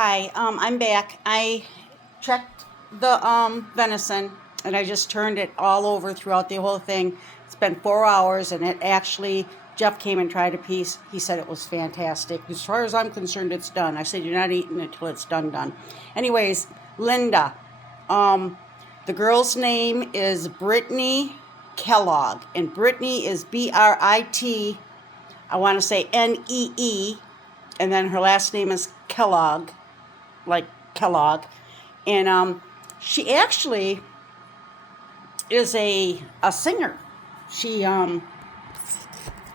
Hi, I'm back. I checked the venison and I just turned it all over throughout the whole thing. It's been 4 hours and it actually, Jeff came and tried a piece. He said it was fantastic. As far as I'm concerned, it's done. I said, you're not eating it till it's done. Anyways, Linda, um, the girl's name is Brittany Kellogg, and Brittany is Brit, I want to say Nee, and then her last name is Kellogg, like Kellogg, and she actually is a singer. She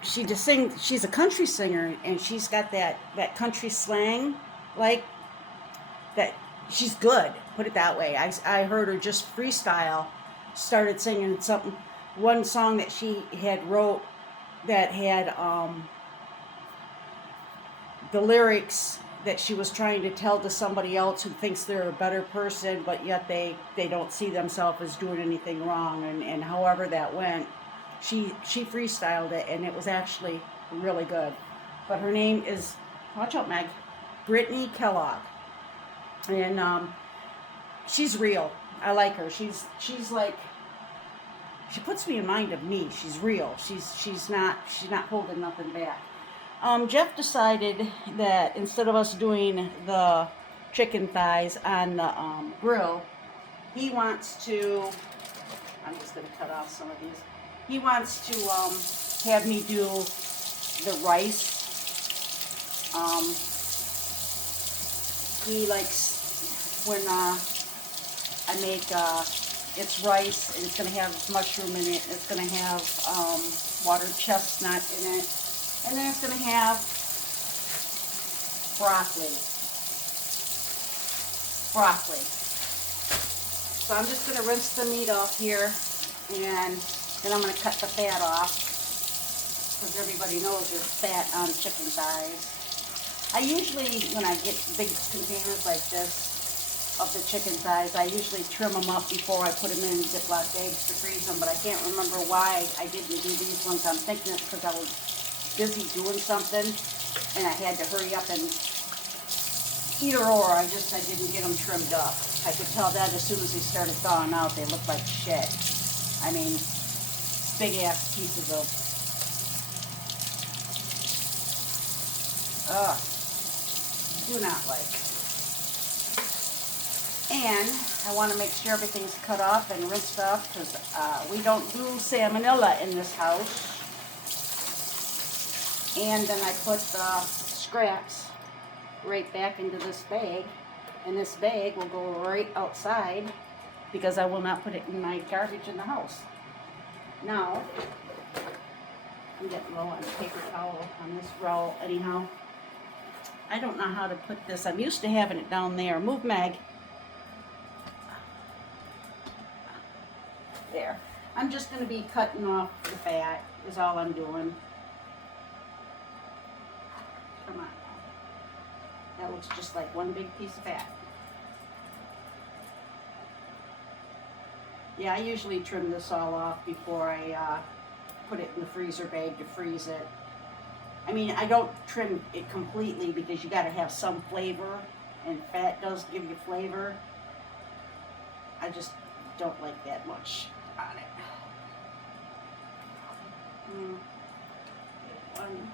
she just sings. She's a country singer, and she's got that country slang, like that. She's good. Put it that way. I heard her just freestyle, started singing something, one song that she had wrote that had the lyrics that she was trying to tell to somebody else who thinks they're a better person, but yet they don't see themselves as doing anything wrong. And however that went, she freestyled it, and it was actually really good. But her name is, watch out, Meg, Brittany Kellogg, and she's real. I like her. She's like, she puts me in mind of me. She's real. She's not holding nothing back. Jeff decided that instead of us doing the chicken thighs on the grill, he wants to. I'm just going to cut off some of these. He wants to have me do the rice. He likes when I make it's rice, and it's going to have mushroom in it. It's going to have water chestnut in it. And then it's going to have broccoli. So I'm just going to rinse the meat off here, and then I'm going to cut the fat off, because everybody knows there's fat on chicken thighs. I usually, when I get big containers like this of the chicken thighs, I usually trim them up before I put them in Ziploc bags to freeze them, but I can't remember why I didn't do these ones. I'm thinking it's because I was busy doing something and I had to hurry up, and either or, I didn't get them trimmed up. I could tell that as soon as they started thawing out, they looked like shit. I mean, big ass pieces of, do not like. And I want to make sure everything's cut off and rinsed off, because we don't do salmonella in this house. And then I put the scraps right back into this bag, and this bag will go right outside because I will not put it in my garbage in the house. Now, I'm getting low on paper towel on this roll anyhow. I don't know how to put this. I'm used to having it down there. Move, Meg. There. I'm just going to be cutting off the fat is all I'm doing. Come on. That looks just like one big piece of fat. Yeah, I usually trim this all off before I put it in the freezer bag to freeze it. I mean, I don't trim it completely because you got to have some flavor, and fat does give you flavor. I just don't like that much on it. One.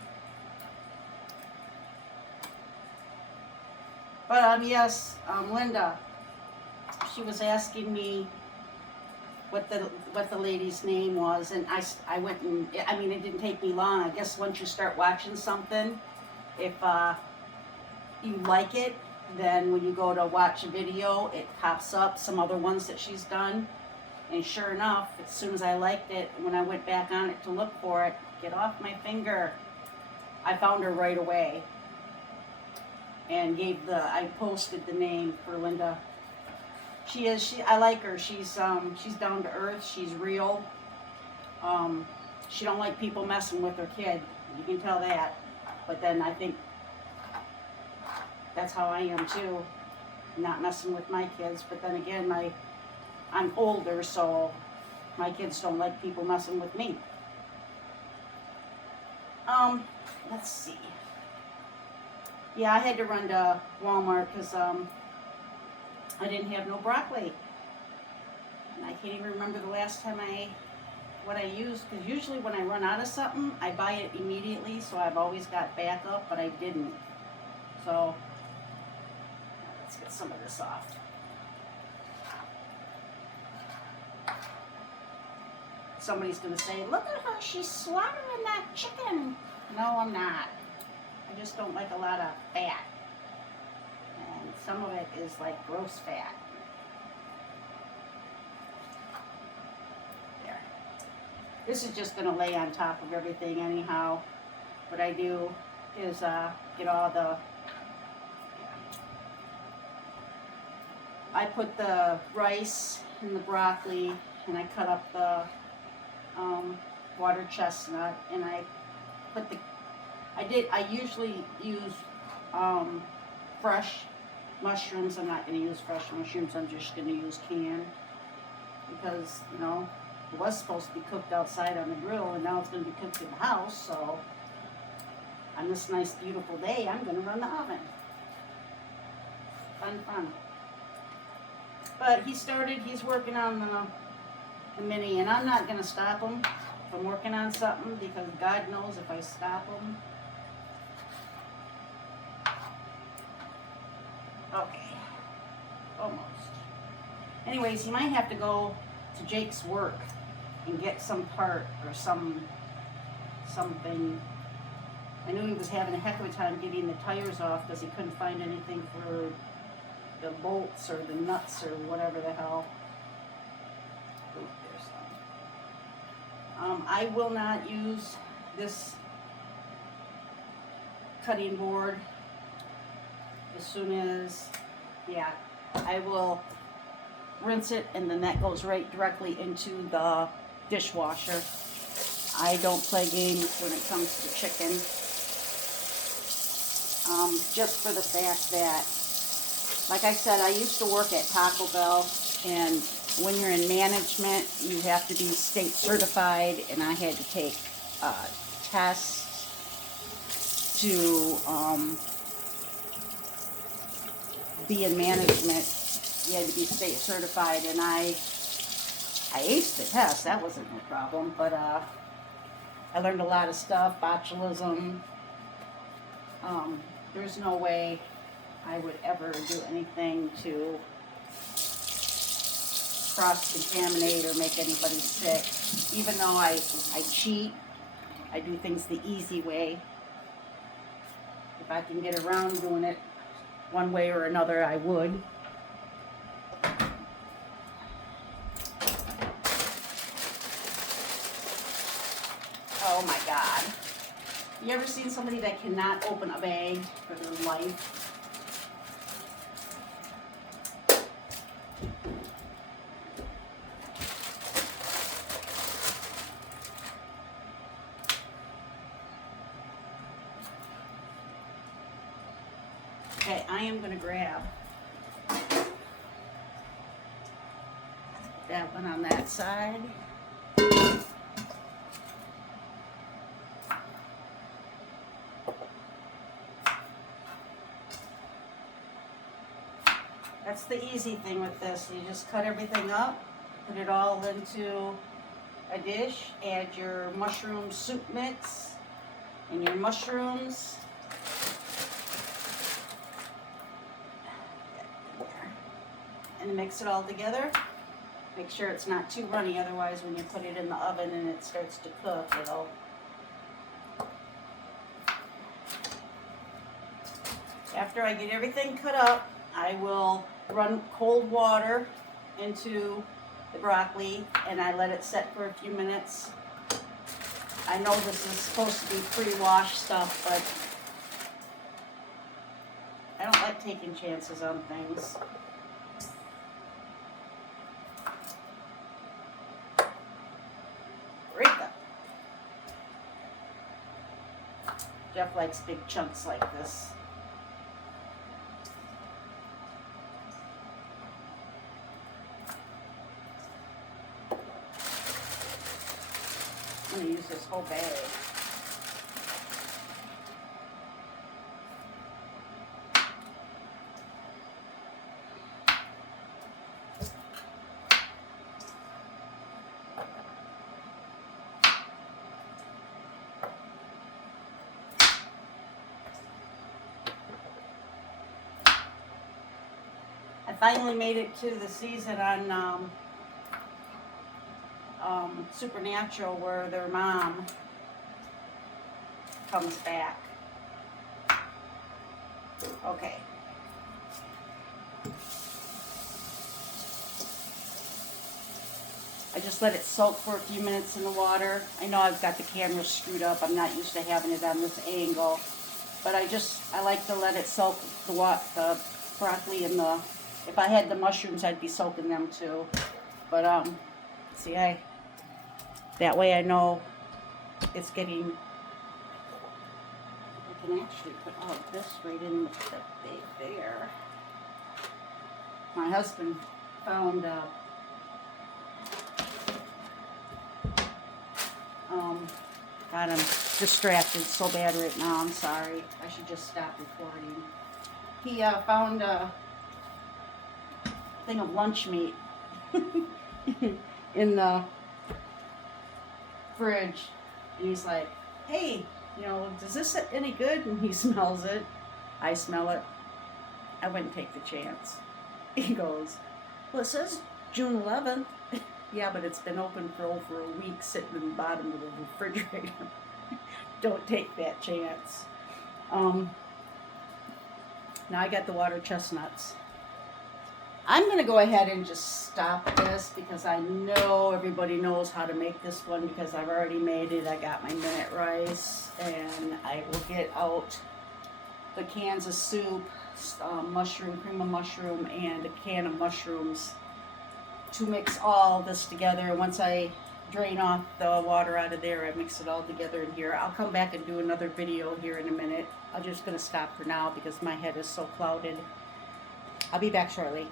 But yes, Linda, she was asking me what the lady's name was, and I went and, I mean, it didn't take me long. I guess once you start watching something, if you like it, then when you go to watch a video, it pops up some other ones that she's done. And sure enough, as soon as I liked it, when I went back on it to look for it, get off my finger, I found her right away. And I posted the name for Linda. I like her. She's down to earth. She's real. She don't like people messing with her kid. You can tell that. But then I think that's how I am too. Not messing with my kids. But then again, I'm older, so my kids don't like people messing with me. Let's see. Yeah, I had to run to Walmart because I didn't have no broccoli. And I can't even remember the last time what I used, because usually when I run out of something, I buy it immediately, so I've always got backup, but I didn't. So, let's get some of this off. Somebody's going to say, look at her, she's slaughtering that chicken. No, I'm not. I just don't like a lot of fat. And some of it is like gross fat. There. This is just going to lay on top of everything anyhow. What I do is get all the... I put the rice and the broccoli, and I cut up the water chestnut, and I put I usually use fresh mushrooms. I'm not going to use fresh mushrooms, I'm just going to use canned, because, you know, it was supposed to be cooked outside on the grill, and now it's going to be cooked in the house, so on this nice beautiful day, I'm going to run the oven. Fun. But he's working on the mini, and I'm not going to stop him from working on something, because God knows if I stop him. Okay. Almost. Anyways, he might have to go to Jake's work and get some part or something. I knew he was having a heck of a time getting the tires off because he couldn't find anything for the bolts or the nuts or whatever the hell. Ooh, there's some. I will not use this cutting board as soon as, yeah, I will rinse it, and then that goes right directly into the dishwasher. I don't play games when it comes to chicken, just for the fact that, like I said, I used to work at Taco Bell, and when you're in management, you have to be state certified, and I had to take tests to be in management. You had to be state certified, and I aced the test. That wasn't no problem, but I learned a lot of stuff, botulism. There's no way I would ever do anything to cross-contaminate or make anybody sick. Even though I cheat, I do things the easy way. If I can get around doing it one way or another, I would. Oh my God. You ever seen somebody that cannot open a bag for their life? Okay, I am going to grab that one on that side. That's the easy thing with this. You just cut everything up, put it all into a dish, add your mushroom soup mix and your mushrooms. And mix it all together. Make sure it's not too runny, otherwise when you put it in the oven and it starts to cook, it'll... After I get everything cut up, I will run cold water into the broccoli, and I let it set for a few minutes. I know this is supposed to be pre-washed stuff, but I don't like taking chances on things. Jeff likes big chunks like this. I'm going to use this whole bag. I finally made it to the season on Supernatural where their mom comes back. Okay. I just let it soak for a few minutes in the water. I know I've got the camera screwed up. I'm not used to having it on this angle. But I like to let it soak the broccoli and if I had the mushrooms, I'd be soaking them too. But, see, that way I know it's getting, I can actually put all of this right in the big there. My husband found, God, I'm distracted so bad right now. I'm sorry. I should just stop recording. He found a thing of lunch meat in the fridge. And he's like, hey, does this any good? And he smells it. I smell it. I wouldn't take the chance. He goes, well, it says June 11th. Yeah, but it's been open for over a week sitting in the bottom of the refrigerator. Don't take that chance. Now I got the water chestnuts. I'm going to go ahead and just stop this because I know everybody knows how to make this one because I've already made it. I got my minute rice, and I will get out the cans of soup, cream of mushroom, and a can of mushrooms to mix all this together. Once I drain off the water out of there, I mix it all together in here. I'll come back and do another video here in a minute. I'm just going to stop for now because my head is so clouded. I'll be back shortly.